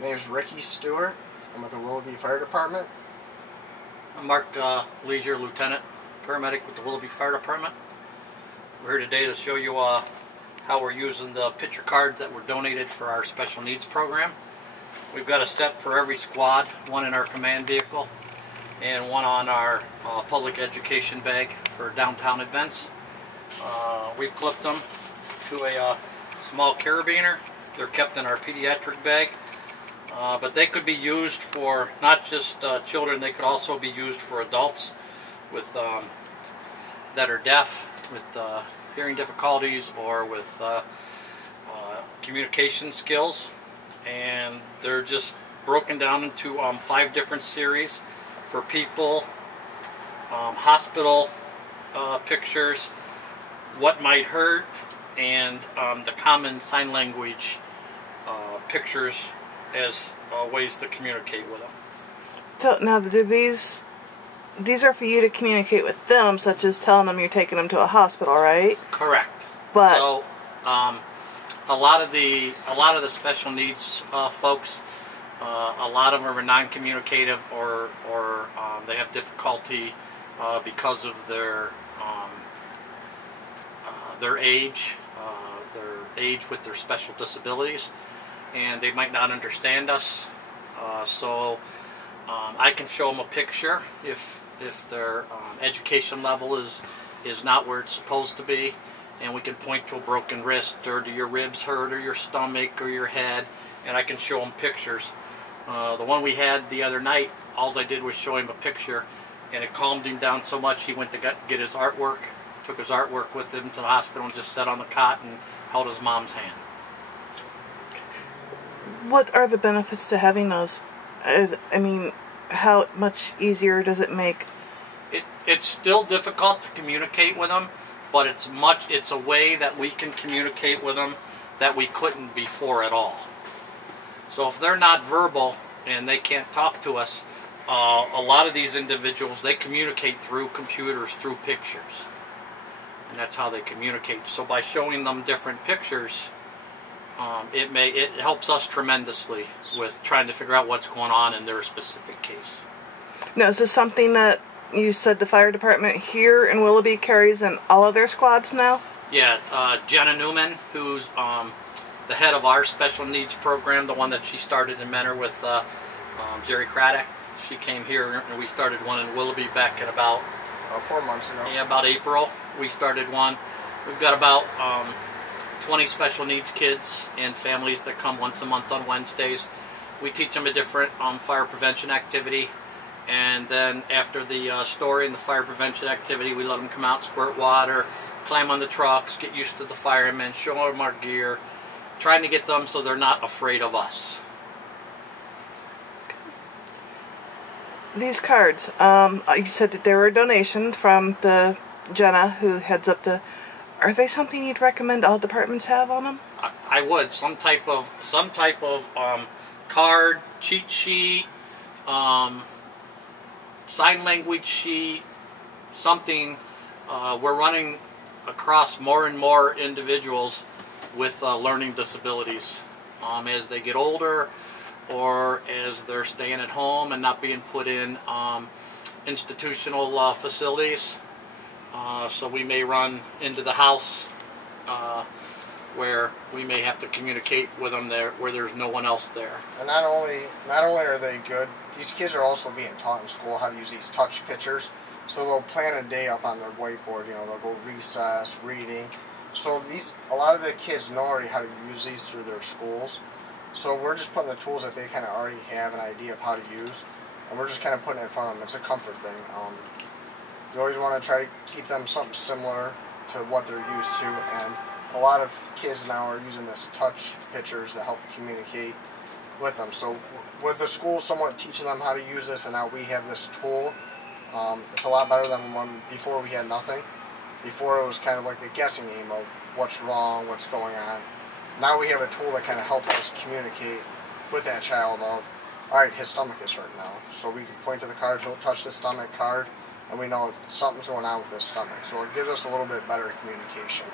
My name is Ricky Stewart. I'm with the Willoughby Fire Department. I'm Mark Leisure, Lieutenant, paramedic with the Willoughby Fire Department. We're here today to show you how we're using the picture cards that were donated for our special needs program. We've got a set for every squad, one in our command vehicle and one on our public education bag for downtown events. We've clipped them to a small carabiner. They're kept in our pediatric bag. But they could be used for not just children, they could also be used for adults with that are deaf, with hearing difficulties, or with communication skills. And they're just broken down into 5 different series for people, hospital pictures, what might hurt, and the common sign language pictures as ways to communicate with them. So now, do these are for you to communicate with them, such as telling them you're taking them to a hospital, right? Correct. But so a lot of the special needs folks, a lot of them are non-communicative, or they have difficulty because of their age with their special disabilities, and they might not understand us. So I can show them a picture if their education level is not where it's supposed to be, and we can point to a broken wrist, or do your ribs hurt, or your stomach, or your head, and I can show them pictures. The one we had the other night, all I did was show him a picture, and it calmed him down so much he went to get his artwork, took his artwork with him to the hospital, and just sat on the cot and held his mom's hand. What are the benefits to having those? I mean, how much easier does it make? It's still difficult to communicate with them, but it's a way that we can communicate with them that we couldn't before at all. So if they're not verbal and they can't talk to us, a lot of these individuals, they communicate through computers, through pictures, and that's how they communicate. So by showing them different pictures, it helps us tremendously with trying to figure out what's going on in their specific case. Now, is this something that you said the fire department here in Willoughby carries in all of their squads now? Yeah, Jenna Newman, who's the head of our special needs program, the one that she started in Mentor with Jerry Craddock. She came here and we started one in Willoughby back at about 4 months ago. Yeah, about April we started one. We've got about 20 special needs kids and families that come once a month on Wednesdays. We teach them a different fire prevention activity, and then after the story and the fire prevention activity, we let them come out, squirt water, climb on the trucks, get used to the firemen, show them our gear, trying to get them so they're not afraid of us. These cards, you said that they were a donation from the Jenna, who heads up the... Are they something you'd recommend all departments have on them? I would. Some type of card, cheat sheet, sign language sheet, something. We're running across more and more individuals with learning disabilities as they get older, or as they're staying at home and not being put in institutional facilities. So we may run into the house where we may have to communicate with them there where there's no one else there. And not only are they good, these kids are also being taught in school how to use these touch pictures. So they'll plan a day up on their whiteboard. You know, they'll go recess, reading. So a lot of the kids know already how to use these through their schools. So we're just putting the tools that they kind of already have an idea of how to use, and we're just kind of putting it in front of them. It's a comfort thing. You always want to try to keep them something similar to what they're used to, and a lot of kids now are using this touch pictures to help communicate with them. So with the school somewhat teaching them how to use this, and now we have this tool, it's a lot better than when before we had nothing. Before it was kind of like the guessing game of what's wrong, what's going on. Now we have a tool that kind of helps us communicate with that child of, alright, his stomach is hurting now. So we can point to the card, he'll touch the stomach card, and we know something's going on with his stomach. So it gives us a little bit better communication.